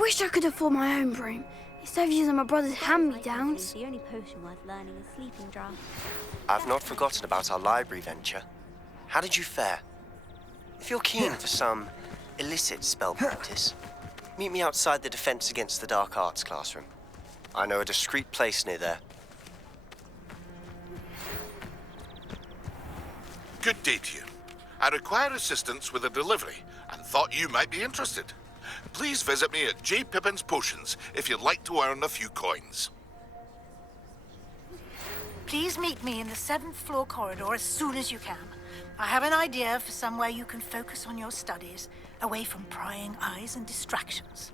wish I could afford my own broom, instead of using my brother's hand-me-downs. The only potion worth learning is sleeping draught. I've not forgotten about our library venture. How did you fare? If you're keen for some illicit spell practice, meet me outside the Defense Against the Dark Arts classroom. I know a discreet place near there. Good day to you. I require assistance with a delivery and thought you might be interested. Please visit me at J. Pippin's Potions if you'd like to earn a few coins. Please meet me in the 7th floor corridor as soon as you can. I have an idea for somewhere you can focus on your studies, away from prying eyes and distractions.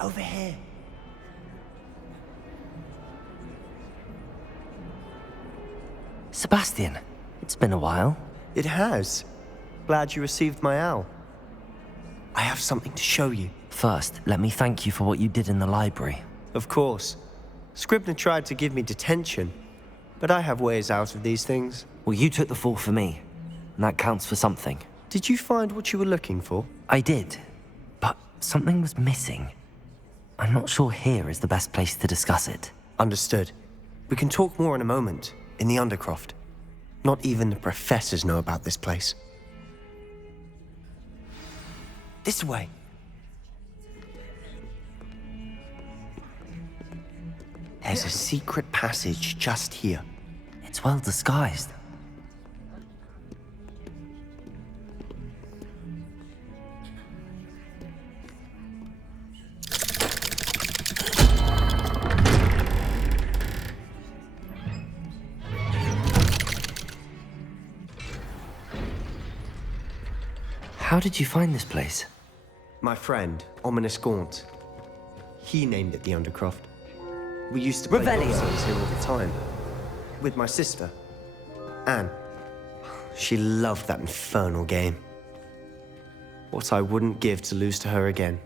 Over here. Sebastian, it's been a while. It has. Glad you received my owl. I have something to show you. First, let me thank you for what you did in the library. Of course. Scribner tried to give me detention, but I have ways out of these things. Well, you took the fall for me, and that counts for something. Did you find what you were looking for? I did, but something was missing. I'm not sure here is the best place to discuss it. Understood. We can talk more in a moment, in the Undercroft. Not even the professors know about this place. This way. There's a secret passage just here. It's well disguised. How did you find this place? My friend, Ominous Gaunt. He named it the Undercroft. We used to play nonsense here all the time. With my sister, Anne. She loved that infernal game. What I wouldn't give to lose to her again.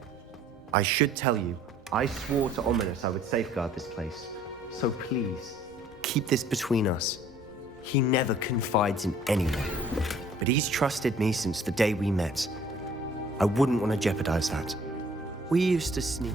I should tell you, I swore to Ominous I would safeguard this place. So please, keep this between us. He never confides in anyone. But he's trusted me since the day we met. I wouldn't want to jeopardize that. We used to sneak.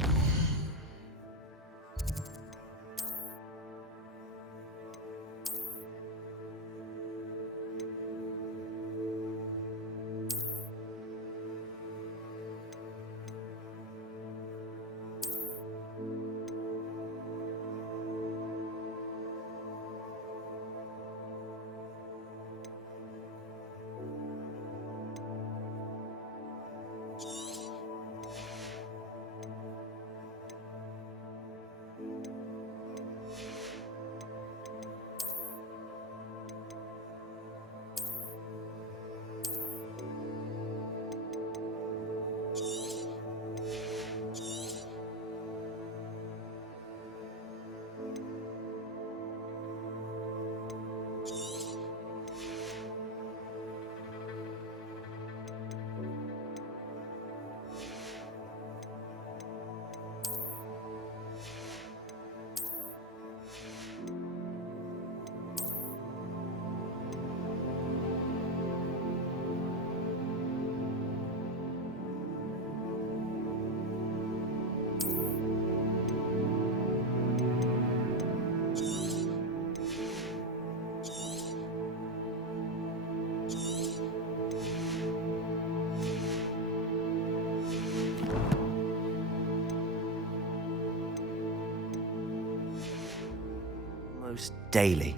daily.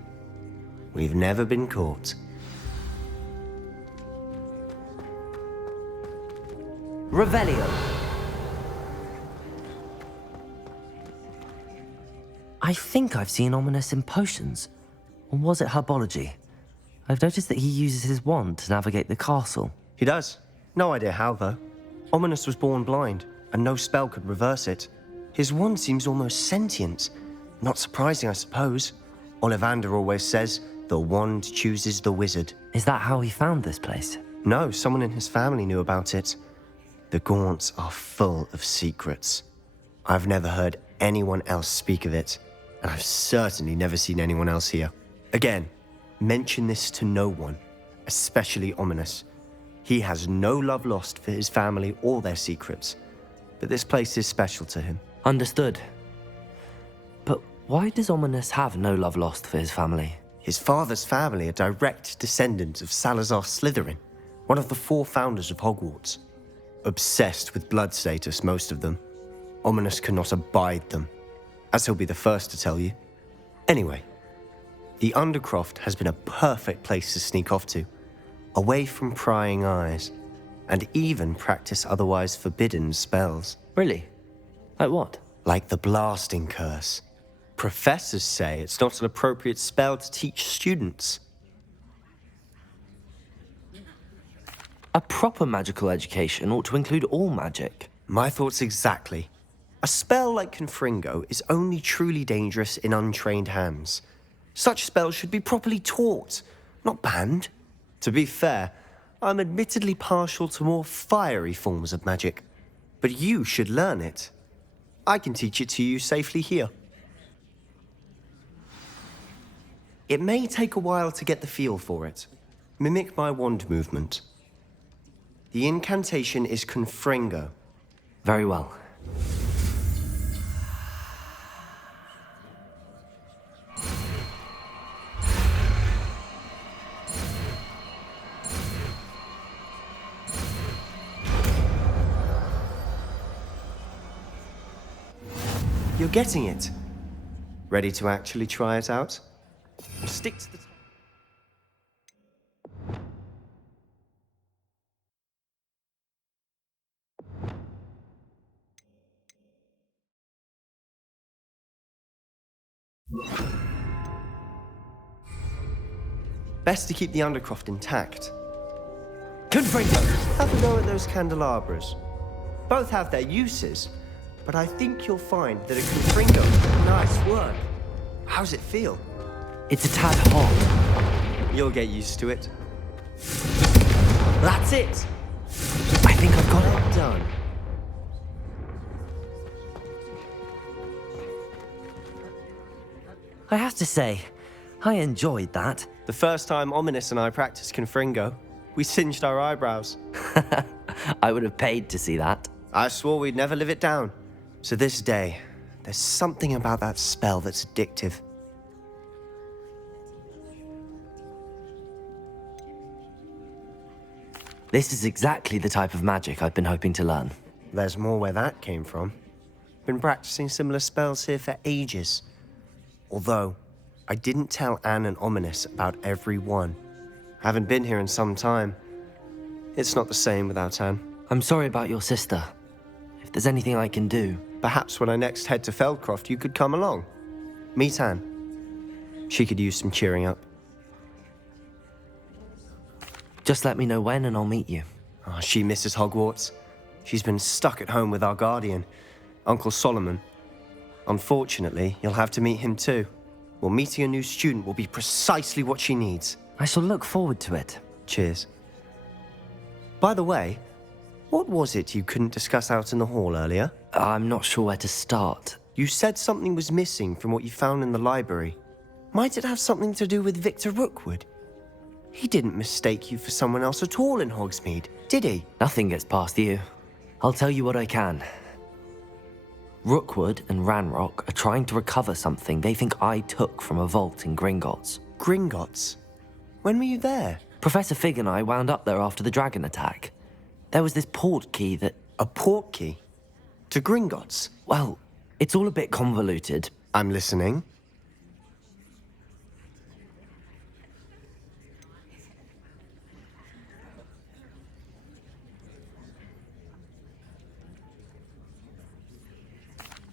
We've never been caught. Revelio. I think I've seen Ominous in potions. Or was it herbology? I've noticed that he uses his wand to navigate the castle. He does. No idea how, though. Ominous was born blind, and no spell could reverse it. His wand seems almost sentient. Not surprising, I suppose. Ollivander always says, the wand chooses the wizard. Is that how he found this place? No, someone in his family knew about it. The Gaunts are full of secrets. I've never heard anyone else speak of it, and I've certainly never seen anyone else here. Again, mention this to no one, especially Ominous. He has no love lost for his family or their secrets, but this place is special to him. Understood. But why does Ominous have no love lost for his family? His father's family are direct descendants of Salazar Slytherin, one of the 4 founders of Hogwarts. Obsessed with blood status, most of them. Ominous cannot abide them, as he'll be the first to tell you. Anyway, the Undercroft has been a perfect place to sneak off to, away from prying eyes, and even practice otherwise forbidden spells. Really? Like what? Like the blasting curse. Professors say it's not an appropriate spell to teach students. A proper magical education ought to include all magic. My thoughts exactly. A spell like Confringo is only truly dangerous in untrained hands. Such spells should be properly taught, not banned. To be fair, I'm admittedly partial to more fiery forms of magic, but you should learn it. I can teach it to you safely here. It may take a while to get the feel for it. Mimic my wand movement. The incantation is Confringo. Very well. You're getting it. Ready to actually try it out? Stick to the... Best to keep the Undercroft intact. Confringo! Have a go at those candelabras. Both have their uses, but I think you'll find that a Confringo is nice work. How's it feel? It's a tad hot. You'll get used to it. That's it! I think I've got it. Well done. I have to say, I enjoyed that. The first time Ominous and I practiced Confringo, we singed our eyebrows. I would have paid to see that. I swore we'd never live it down. To this day, there's something about that spell that's addictive. This is exactly the type of magic I've been hoping to learn. There's more where that came from. Been practicing similar spells here for ages. Although, I didn't tell Anne and Ominous about every one. Haven't been here in some time. It's not the same without Anne. I'm sorry about your sister. If there's anything I can do... Perhaps when I next head to Feldcroft, you could come along. Meet Anne. She could use some cheering up. Just let me know when and I'll meet you. Oh, she misses Hogwarts. She's been stuck at home with our guardian, Uncle Solomon. Unfortunately, you'll have to meet him too. Well, meeting a new student will be precisely what she needs. I shall look forward to it. Cheers. By the way, what was it you couldn't discuss out in the hall earlier? I'm not sure where to start. You said something was missing from what you found in the library. Might it have something to do with Victor Rookwood? He didn't mistake you for someone else at all in Hogsmeade, did he? Nothing gets past you. I'll tell you what I can. Rookwood and Ranrock are trying to recover something they think I took from a vault in Gringotts. Gringotts? When were you there? Professor Fig and I wound up there after the dragon attack. There was this port key that... A port key? To Gringotts? Well, it's all a bit convoluted. I'm listening.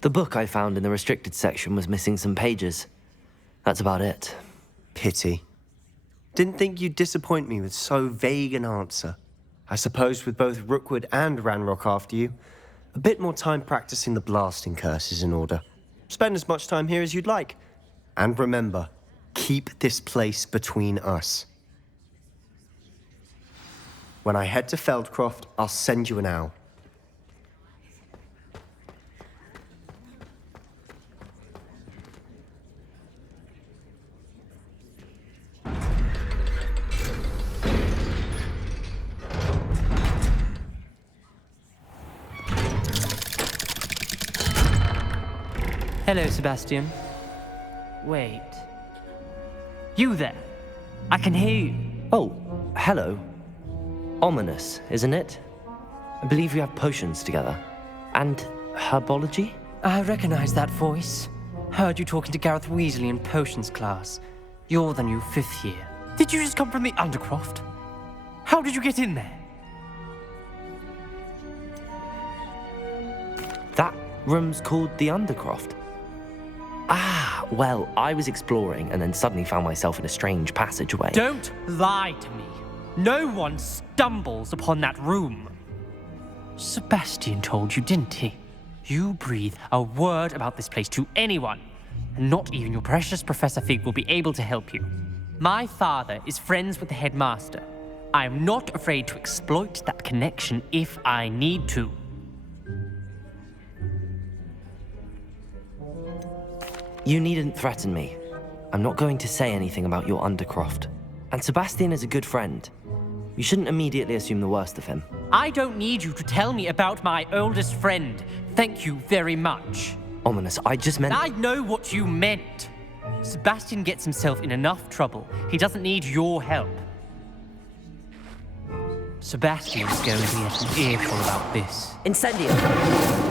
The book I found in the restricted section was missing some pages. That's about it. Pity. Didn't think you'd disappoint me with so vague an answer. I suppose with both Rookwood and Ranrock after you, a bit more time practicing the blasting curse is in order. Spend as much time here as you'd like. And remember, keep this place between us. When I head to Feldcroft, I'll send you an owl. Hello, Sebastian. Wait. You there? I can hear you. Oh, hello. Ominous, isn't it? I believe we have potions together. And herbology? I recognize that voice. Heard you talking to Gareth Weasley in potions class. You're the new 5th year. Did you just come from the Undercroft? How did you get in there? That room's called the Undercroft. Ah, well, I was exploring and then suddenly found myself in a strange passageway. Don't lie to me. No one stumbles upon that room. Sebastian told you, didn't he? You breathe a word about this place to anyone, and not even your precious Professor Fig will be able to help you. My father is friends with the headmaster. I am not afraid to exploit that connection if I need to. You needn't threaten me. I'm not going to say anything about your Undercroft. And Sebastian is a good friend. You shouldn't immediately assume the worst of him. I don't need you to tell me about my oldest friend. Thank you very much. Ominous, I just meant... I know what you meant. Sebastian gets himself in enough trouble. He doesn't need your help. Sebastian's going to get an earful about this. Incendio!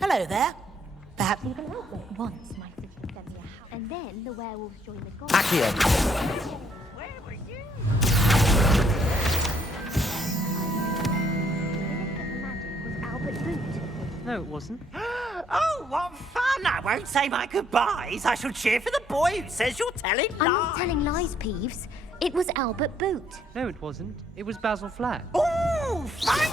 Hello there. Perhaps You can help it. Once my sister sent me a house, and then the werewolves joined the gods. Accio! where were you? Minister of Magic was Albert Boot. No, it wasn't. Oh, what fun! I won't say my goodbyes. I shall cheer for the boy who says you're telling lies. I'm not telling lies, Peeves. It was Albert Boot. No, it wasn't. It was Basil Flack. Oh, fight!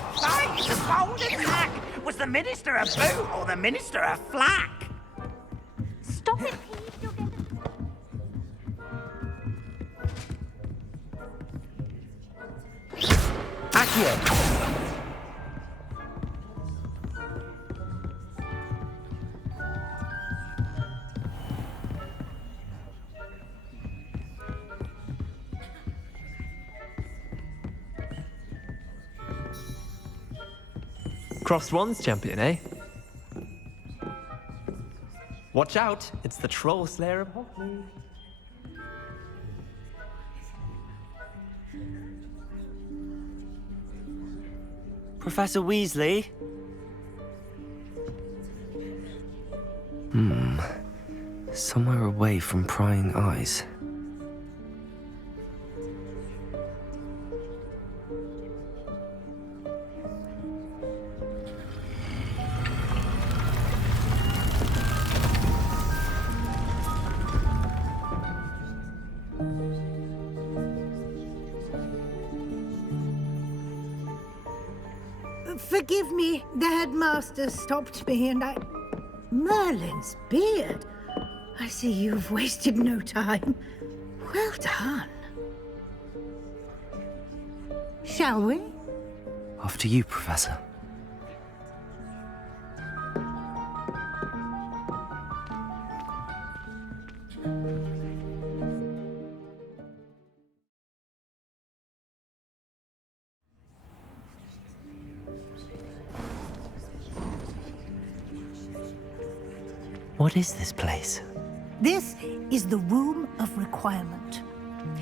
It's a bold attack! Was the Minister a boot or the Minister a flack? Stop it, Peeves. You'll get Accio! Crossed Wands champion, eh? Watch out, it's the Troll Slayer of Hogsmeade. Professor Weasley? Somewhere away from prying eyes. Forgive me, the headmaster stopped me and I... Merlin's beard. I see you've wasted no time. Well done. Shall we? After you, Professor. What is this place? This is the Room of Requirement.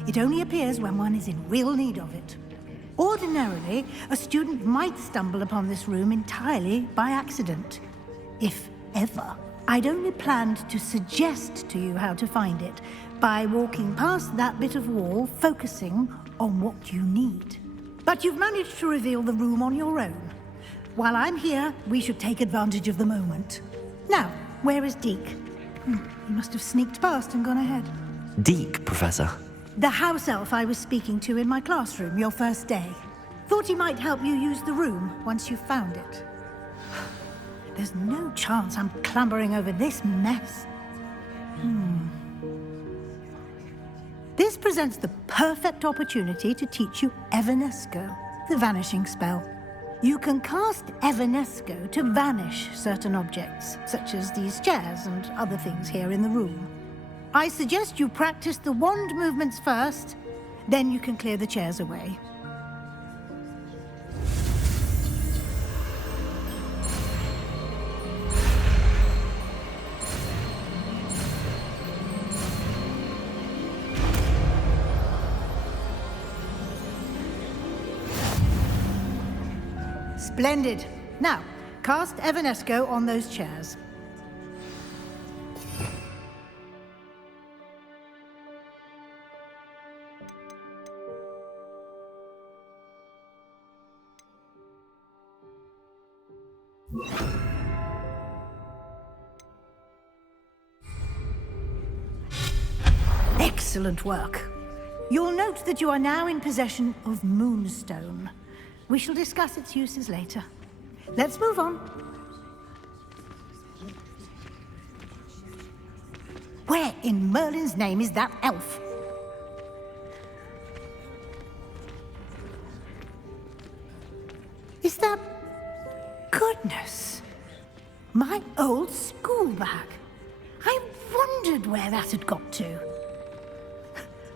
It only appears when one is in real need of it. Ordinarily, a student might stumble upon this room entirely by accident. If ever. I'd only planned to suggest to you how to find it by walking past that bit of wall, focusing on what you need. But you've managed to reveal the room on your own. While I'm here, we should take advantage of the moment. Now, where is Deke? He must have sneaked past and gone ahead. Deke, Professor. The house elf I was speaking to in my classroom your first day. Thought he might help you use the room once you found it. There's no chance I'm clambering over this mess. This presents the perfect opportunity to teach you Evanesco, the vanishing spell. You can cast Evanesco to vanish certain objects, such as these chairs and other things here in the room. I suggest you practice the wand movements first, then you can clear the chairs away. Splendid. Now, cast Evanesco on those chairs. Excellent work. You'll note that you are now in possession of Moonstone. We shall discuss its uses later. Let's move on. Where in Merlin's name is that elf? Is that... Goodness! My old school bag. I wondered where that had got to.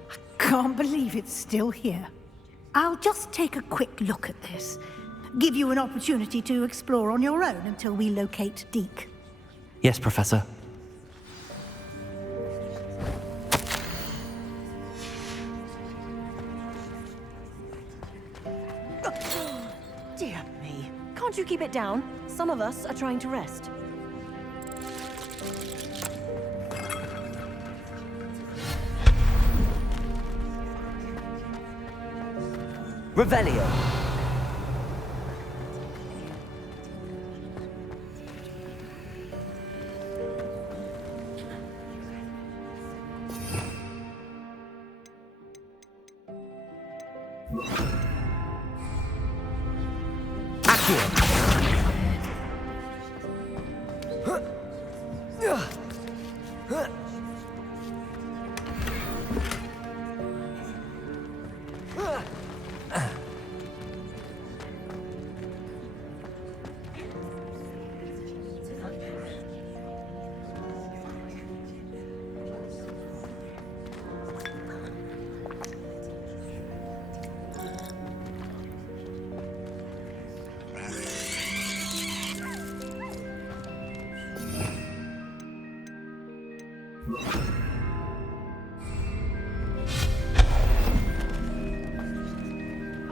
I can't believe it's still here. I'll just take a quick look at this. Give you an opportunity to explore on your own until we locate Deke. Yes, Professor. Dear me. Can't you keep it down? Some of us are trying to rest. Revelio.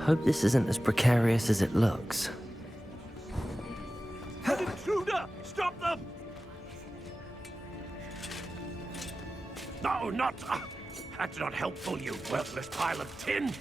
Hope this isn't as precarious as it looks. An intruder! Stop them! No, not... that's not helpful, you worthless pile of tin!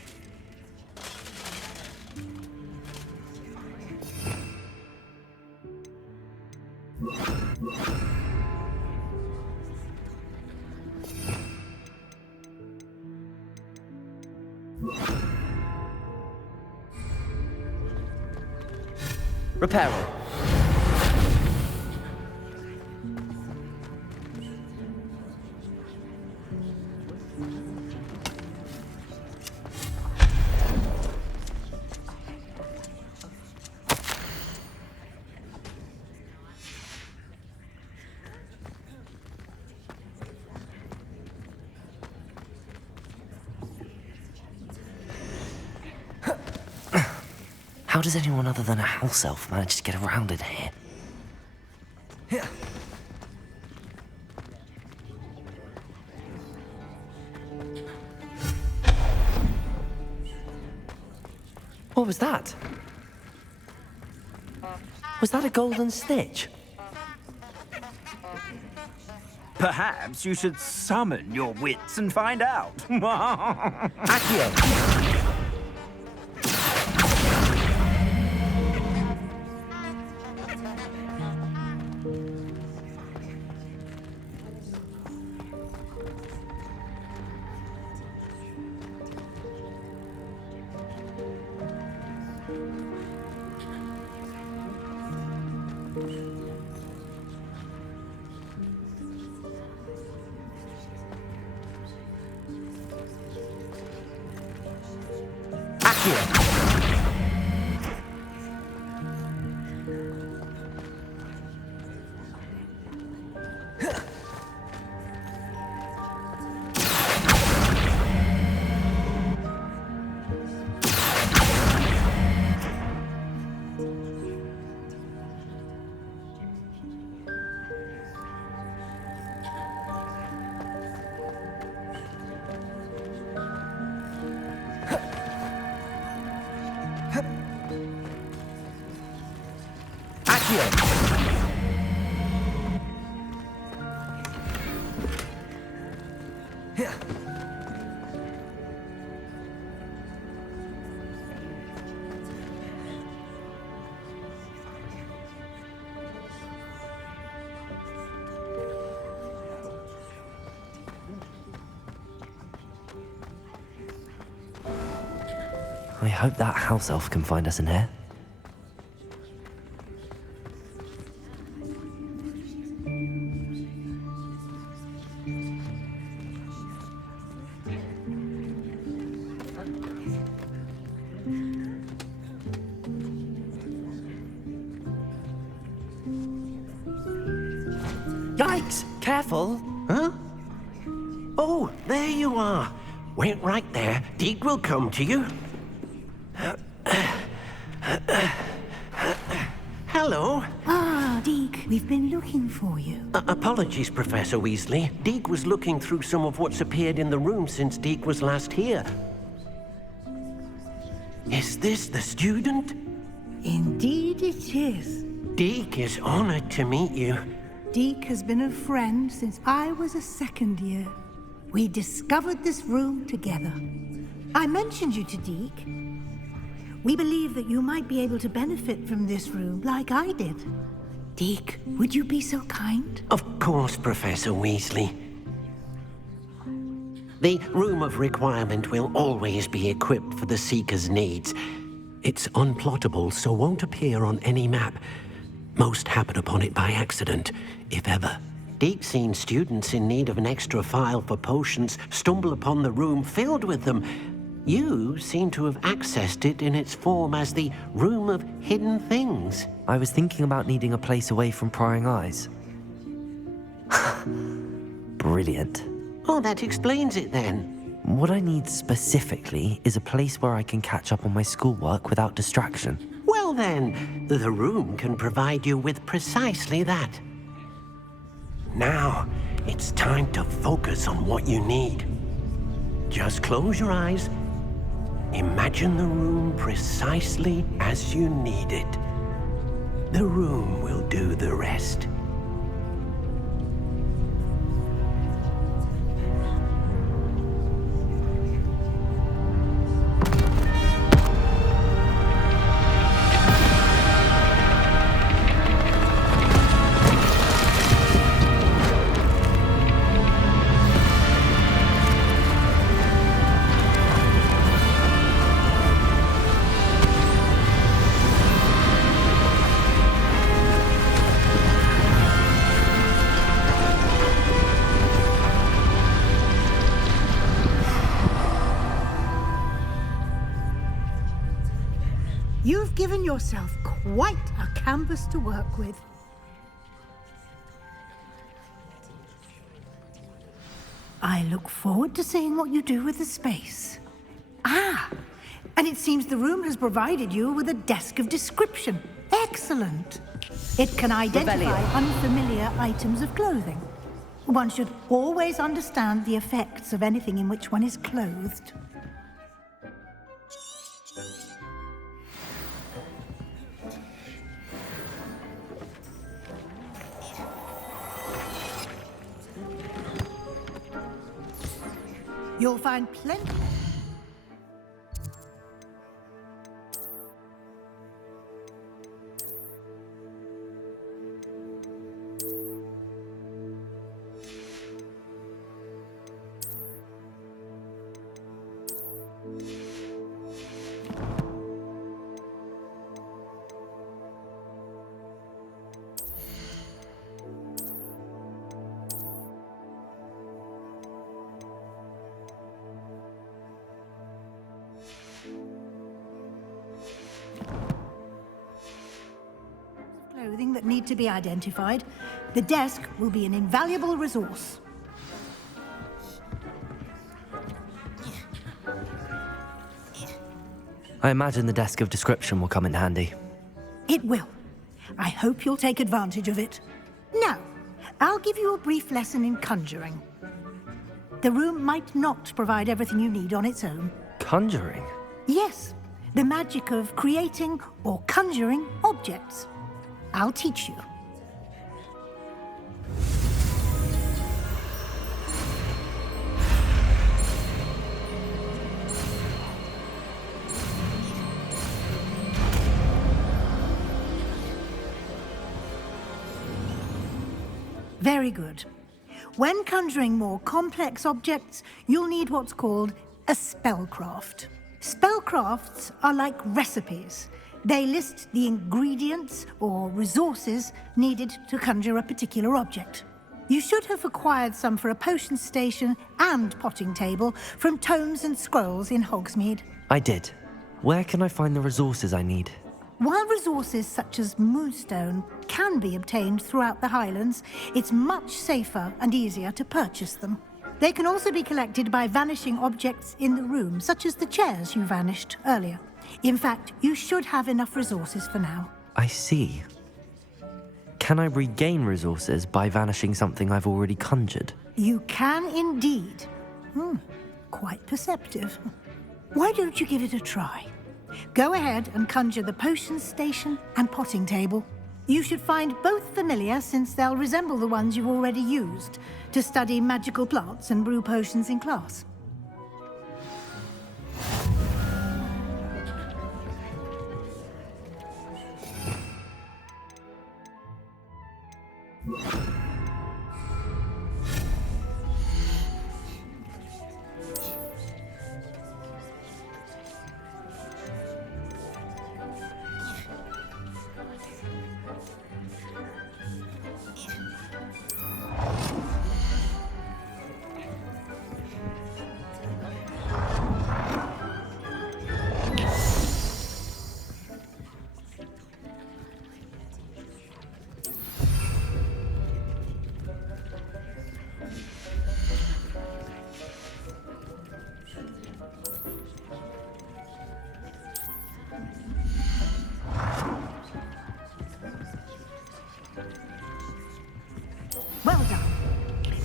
Repairing. How does anyone other than a house elf manage to get around in here? What was that? Was that a golden stitch? Perhaps you should summon your wits and find out. Accio! I hope that house elf can find us in here. Yikes! Careful! Huh? Oh, there you are. Wait right there. Deek will come to you. Hello. Ah, Deek, we've been looking for you. Apologies, Professor Weasley. Deek was looking through some of what's appeared in the room since Deek was last here. Is this the student? Indeed it is. Deek is honored to meet you. Deek has been a friend since I was a second year. We discovered this room together. I mentioned you to Deek. We believe that you might be able to benefit from this room like I did. Deek, would you be so kind? Of course, Professor Weasley. The Room of Requirement will always be equipped for the Seeker's needs. It's unplottable, so won't appear on any map. Most happen upon it by accident, if ever. Deek's seen students in need of an extra file for potions stumble upon the room filled with them. You seem to have accessed it in its form as the Room of Hidden Things. I was thinking about needing a place away from prying eyes. Brilliant. Oh, that explains it then. What I need specifically is a place where I can catch up on my schoolwork without distraction. Well then, the room can provide you with precisely that. Now, it's time to focus on what you need. Just close your eyes. Imagine the room precisely as you need it. The room will do the rest. You've given yourself quite a canvas to work with. I look forward to seeing what you do with the space. Ah, and it seems the room has provided you with a desk of description. Excellent. It can identify unfamiliar items of clothing. One should always understand the effects of anything in which one is clothed. You'll find plenty. Clothing that need to be identified. The desk will be an invaluable resource. I imagine the desk of description will come in handy. It will. I hope you'll take advantage of it. Now, I'll give you a brief lesson in conjuring. The room might not provide everything you need on its own. Conjuring? Yes, the magic of creating or conjuring objects. I'll teach you. Very good. When conjuring more complex objects, you'll need what's called a spellcraft. Spellcrafts are like recipes. They list the ingredients or resources needed to conjure a particular object. You should have acquired some for a potion station and potting table from tomes and scrolls in Hogsmeade. I did. Where can I find the resources I need? While resources such as moonstone can be obtained throughout the Highlands, it's much safer and easier to purchase them. They can also be collected by vanishing objects in the room, such as the chairs you vanished earlier. In fact, you should have enough resources for now. I see. Can I regain resources by vanishing something I've already conjured? You can indeed. Quite perceptive. Why don't you give it a try? Go ahead and conjure the potion station and potting table. You should find both familiar, since they'll resemble the ones you've already used to study magical plants and brew potions in class. Well done.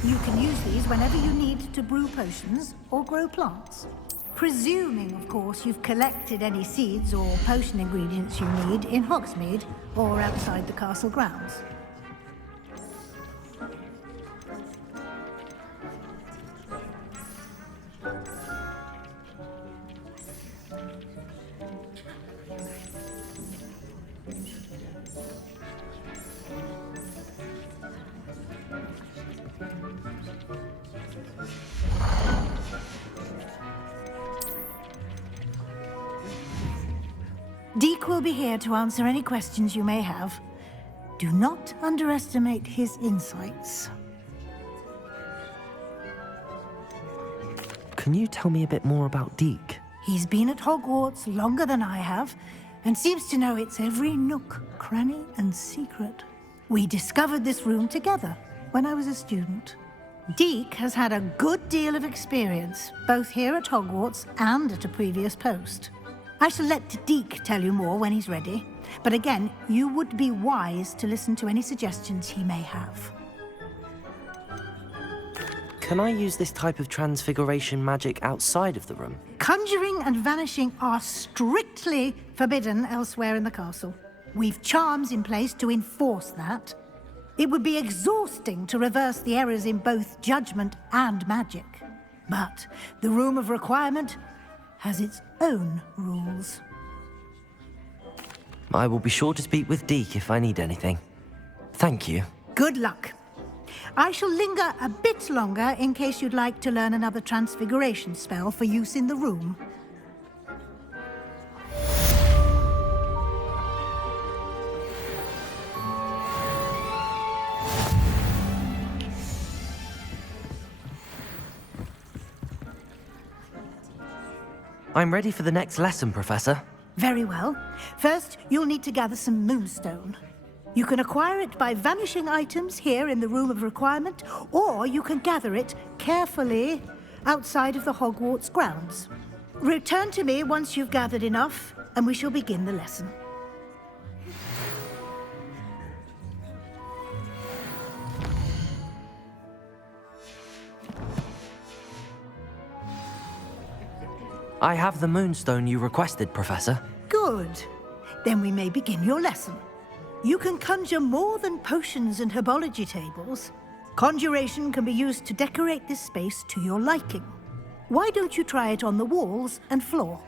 You can use these whenever you need to brew potions or grow plants. Presuming, of course, you've collected any seeds or potion ingredients you need in Hogsmeade or outside the castle grounds. Deke will be here to answer any questions you may have. Do not underestimate his insights. Can you tell me a bit more about Deke? He's been at Hogwarts longer than I have, and seems to know its every nook, cranny, and secret. We discovered this room together when I was a student. Deke has had a good deal of experience, both here at Hogwarts and at a previous post. I shall let Deke tell you more when he's ready, but again, you would be wise to listen to any suggestions he may have. Can I use this type of transfiguration magic outside of the room? Conjuring and vanishing are strictly forbidden elsewhere in the castle. We've charms in place to enforce that. It would be exhausting to reverse the errors in both judgment and magic. But the Room of Requirement has its own rules. I will be sure to speak with Deke if I need anything. Thank you. Good luck. I shall linger a bit longer in case you'd like to learn another transfiguration spell for use in the room. I'm ready for the next lesson, Professor. Very well. First, you'll need to gather some moonstone. You can acquire it by vanishing items here in the Room of Requirement, or you can gather it carefully outside of the Hogwarts grounds. Return to me once you've gathered enough, and we shall begin the lesson. I have the moonstone you requested, Professor. Good. Then we may begin your lesson. You can conjure more than potions and herbology tables. Conjuration can be used to decorate this space to your liking. Why don't you try it on the walls and floor?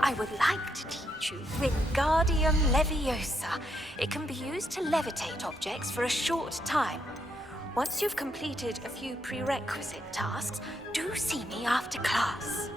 I would like to teach you Wingardium Leviosa. It can be used to levitate objects for a short time. Once you've completed a few prerequisite tasks, do see me after class.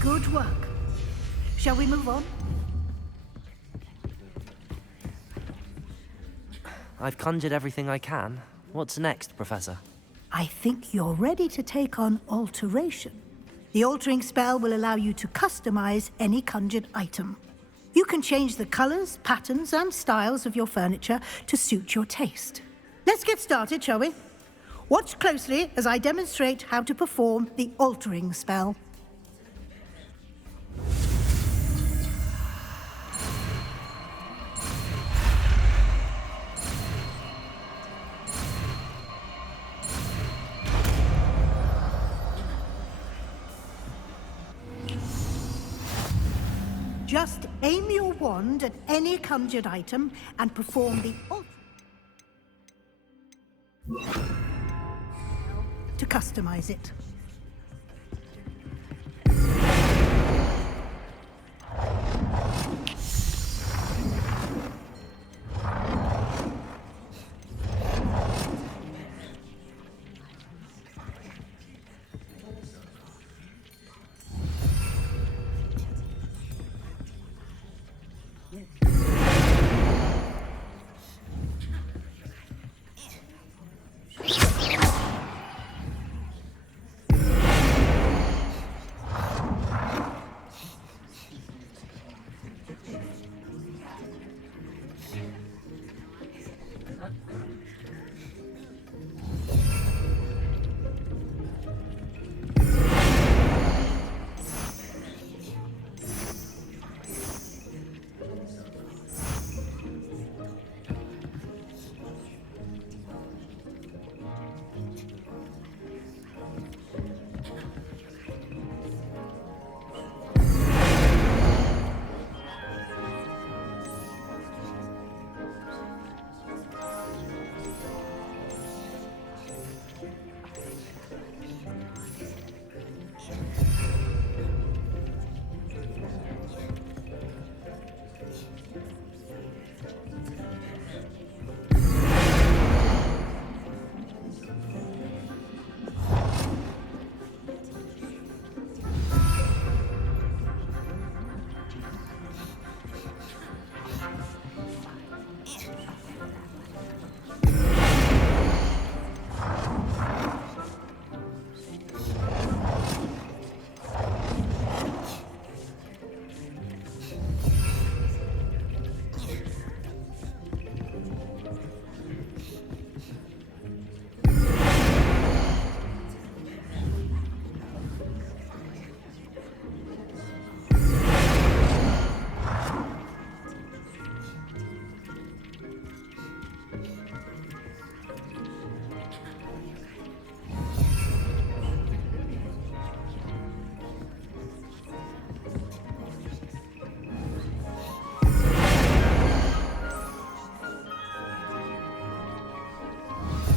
Good work. Shall we move on? I've conjured everything I can. What's next, Professor? I think you're ready to take on alteration. The altering spell will allow you to customize any conjured item. You can change the colors, patterns, and styles of your furniture to suit your taste. Let's get started, shall we? Watch closely as I demonstrate how to perform the altering spell. Just aim your wand at any conjured item and perform the to customize it.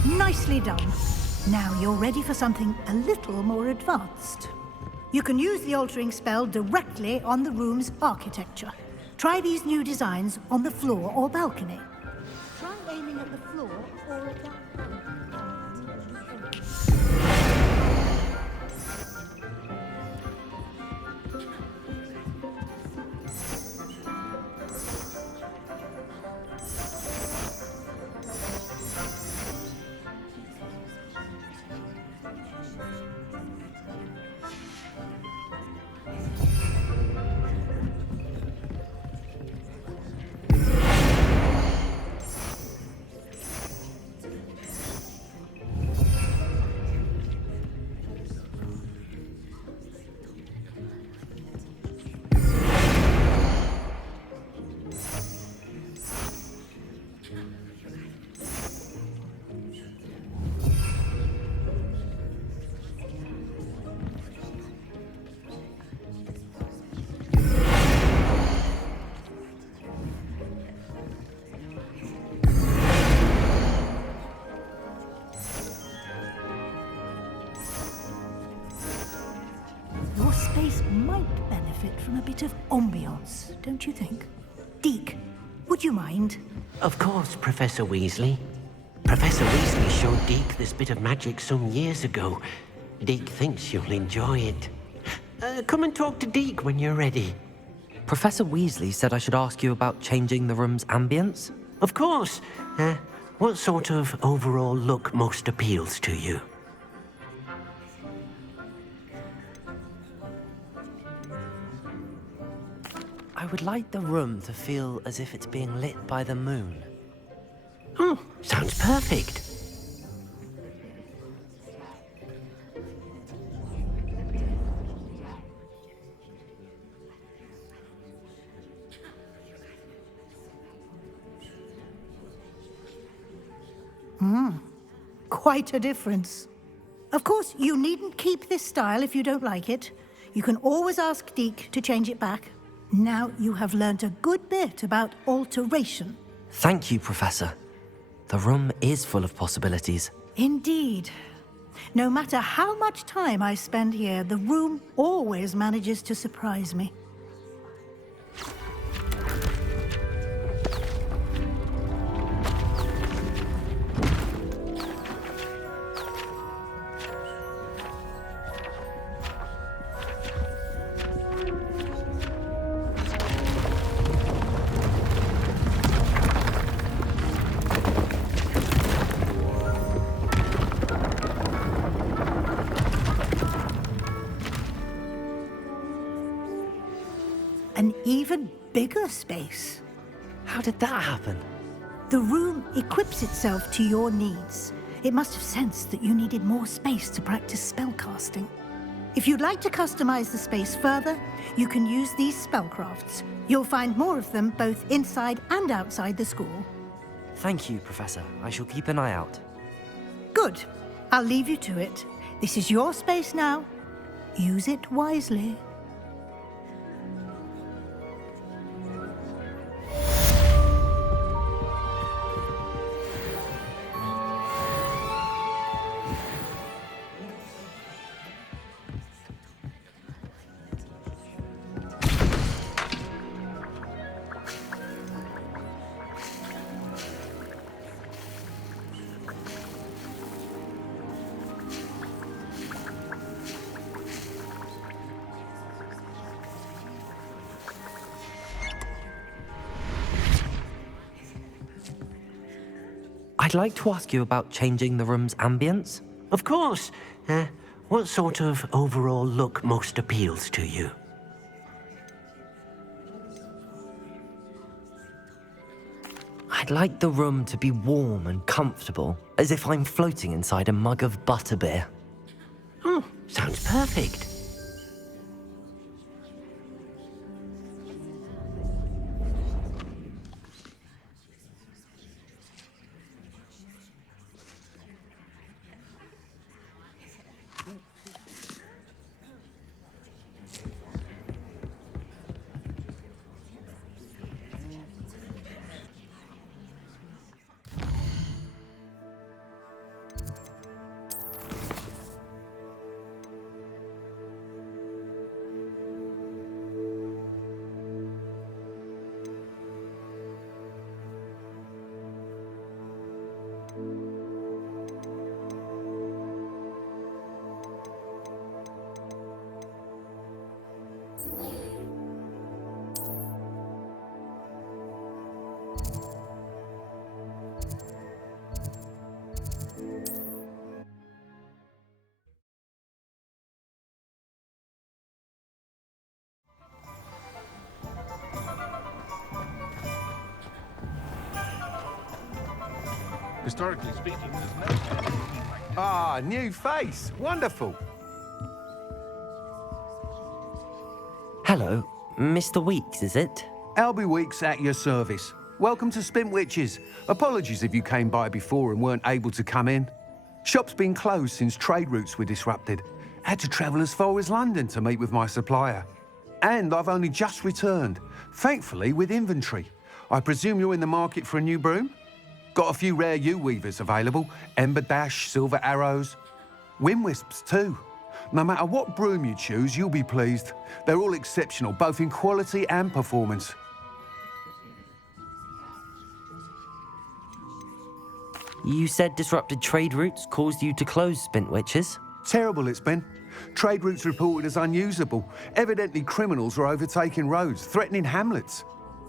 Nicely done. Now you're ready for something a little more advanced. You can use the altering spell directly on the room's architecture. Try these new designs on the floor or balcony. Try aiming at the floor or at that. Space might benefit from a bit of ambiance, don't you think? Deke, would you mind? Of course, Professor Weasley. Professor Weasley showed Deke this bit of magic some years ago. Deke thinks you'll enjoy it. Come and talk to Deke when you're ready. Professor Weasley said I should ask you about changing the room's ambience. Of course. What sort of overall look most appeals to you? I would like the room to feel as if it's being lit by the moon. Oh, sounds perfect. Quite a difference. Of course, you needn't keep this style if you don't like it. You can always ask Deke to change it back. Now you have learnt a good bit about alteration. Thank you, Professor. The room is full of possibilities. Indeed. No matter how much time I spend here, the room always manages to surprise me. An even bigger space. How did that happen? The room equips itself to your needs. It must have sensed that you needed more space to practice spellcasting. If you'd like to customize the space further, you can use these spellcrafts. You'll find more of them both inside and outside the school. Thank you, Professor. I shall keep an eye out. Good. I'll leave you to it. This is your space now. Use it wisely. I'd like to ask you about changing the room's ambience. Of course. What sort of overall look most appeals to you? I'd like the room to be warm and comfortable, as if I'm floating inside a mug of butterbeer. Oh, sounds perfect. Historically speaking, there's no... Ah, new face. Wonderful. Hello, Mr. Weeks, is it? Albie Weeks at your service. Welcome to Spintwitches. Apologies if you came by before and weren't able to come in. Shop's been closed since trade routes were disrupted. Had to travel as far as London to meet with my supplier. And I've only just returned, thankfully with inventory. I presume you're in the market for a new broom? Got a few rare U-weavers available. Ember Dash, Silver Arrows. Wind Wisps too. No matter what broom you choose, you'll be pleased. They're all exceptional, both in quality and performance. You said disrupted trade routes caused you to close Spintwitches? Terrible it's been. Trade routes reported as unusable. Evidently criminals are overtaking roads, threatening hamlets.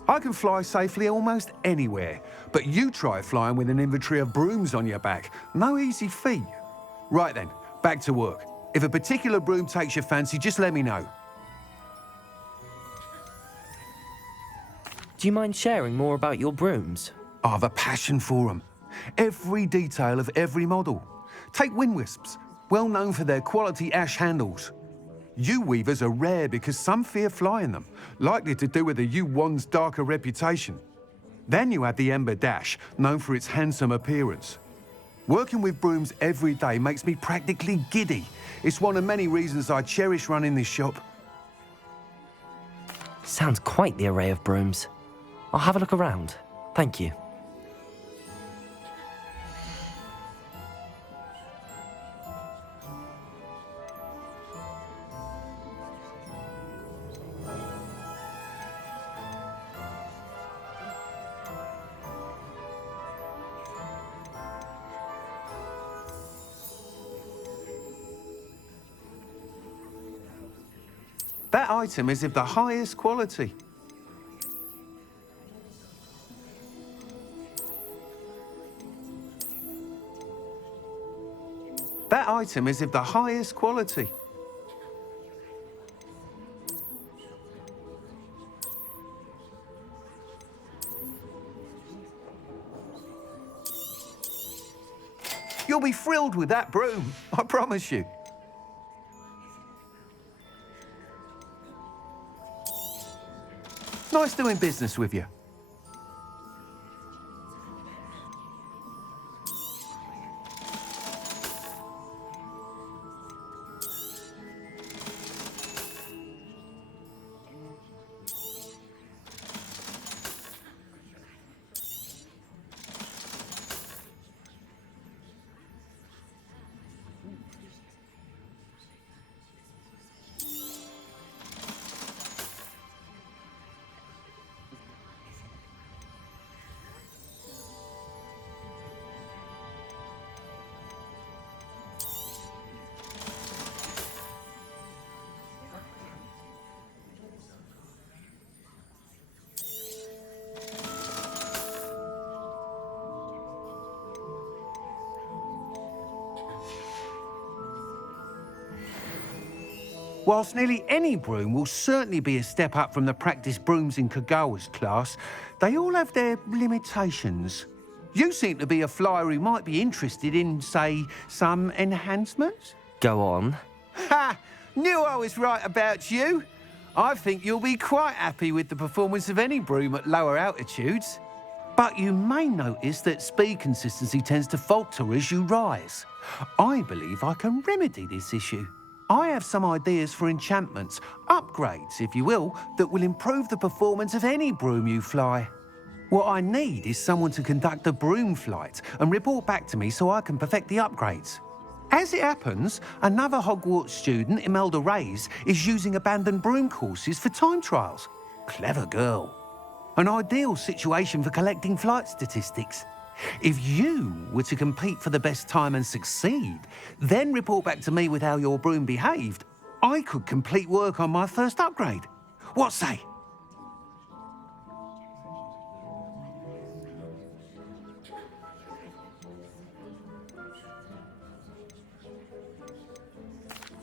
I can fly safely almost anywhere, but you try flying with an inventory of brooms on your back. No easy feat. Right then, back to work. If a particular broom takes your fancy, just let me know. Do you mind sharing more about your brooms? I've a passion for them. Every detail of every model. Take wind wisps, well known for their quality ash handles. U-weavers are rare because some fear flying them, likely to do with the U-wand's darker reputation. Then you have the Ember Dash, known for its handsome appearance. Working with brooms every day makes me practically giddy. It's one of many reasons I cherish running this shop. Sounds quite the array of brooms. I'll have a look around. Thank you. That item is of the highest quality. That item is of the highest quality. You'll be thrilled with that broom, I promise you. Nice doing business with you. Whilst nearly any broom will certainly be a step up from the practice brooms in Kagawa's class, they all have their limitations. You seem to be a flyer who might be interested in, say, some enhancements? Go on. Ha! Knew I was right about you. I think you'll be quite happy with the performance of any broom at lower altitudes. But you may notice that speed consistency tends to falter as you rise. I believe I can remedy this issue. I have some ideas for enchantments, upgrades, if you will, that will improve the performance of any broom you fly. What I need is someone to conduct a broom flight and report back to me so I can perfect the upgrades. As it happens, another Hogwarts student, Imelda Reyes, is using abandoned broom courses for time trials. Clever girl. An ideal situation for collecting flight statistics. If you were to compete for the best time and succeed, then report back to me with how your broom behaved, I could complete work on my first upgrade. What say?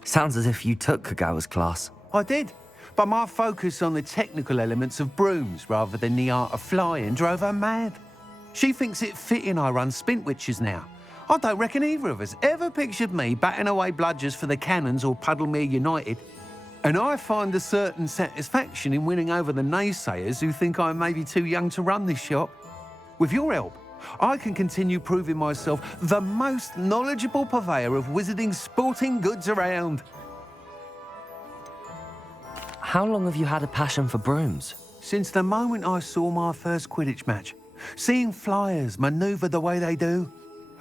Sounds as if you took Kagawa's class. I did, but my focus on the technical elements of brooms rather than the art of flying drove her mad. She thinks it fitting I run Spintwitches now. I don't reckon either of us ever pictured me batting away bludgers for the Cannons or Puddlemere United. And I find a certain satisfaction in winning over the naysayers who think I may be too young to run this shop. With your help, I can continue proving myself the most knowledgeable purveyor of wizarding sporting goods around. How long have you had a passion for brooms? Since the moment I saw my first Quidditch match. Seeing flyers manoeuvre the way they do.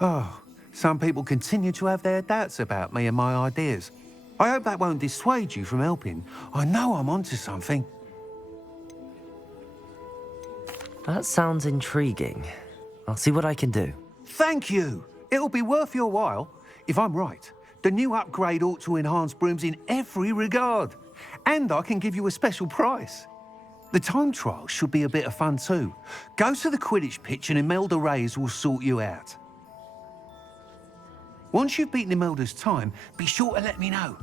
Oh, some people continue to have their doubts about me and my ideas. I hope that won't dissuade you from helping. I know I'm onto something. That sounds intriguing. I'll see what I can do. Thank you. It'll be worth your while. If I'm right, The new upgrade ought to enhance brooms in every regard. And I can give you a special price. The time trial should be a bit of fun too. Go to the Quidditch pitch and Imelda Reyes will sort you out. Once you've beaten Imelda's time, be sure to let me know.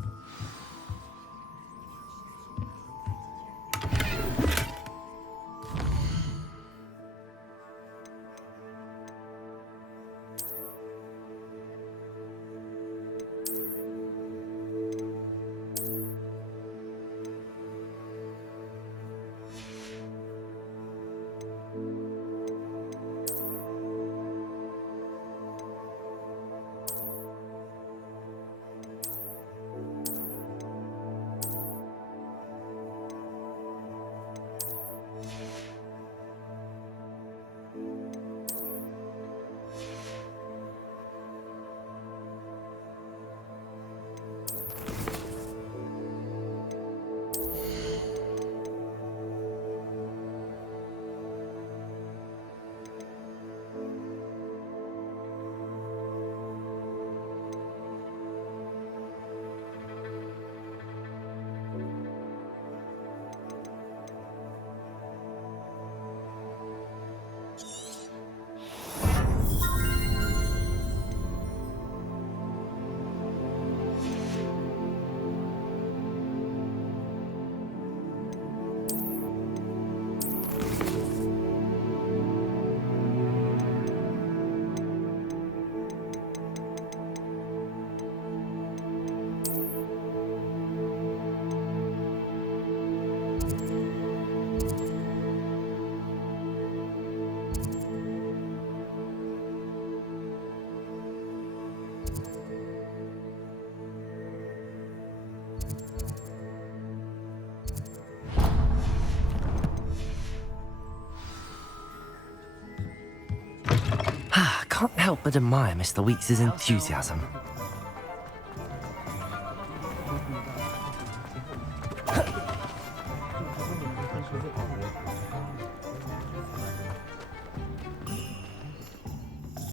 Can't help but admire Mr. Weeks' enthusiasm.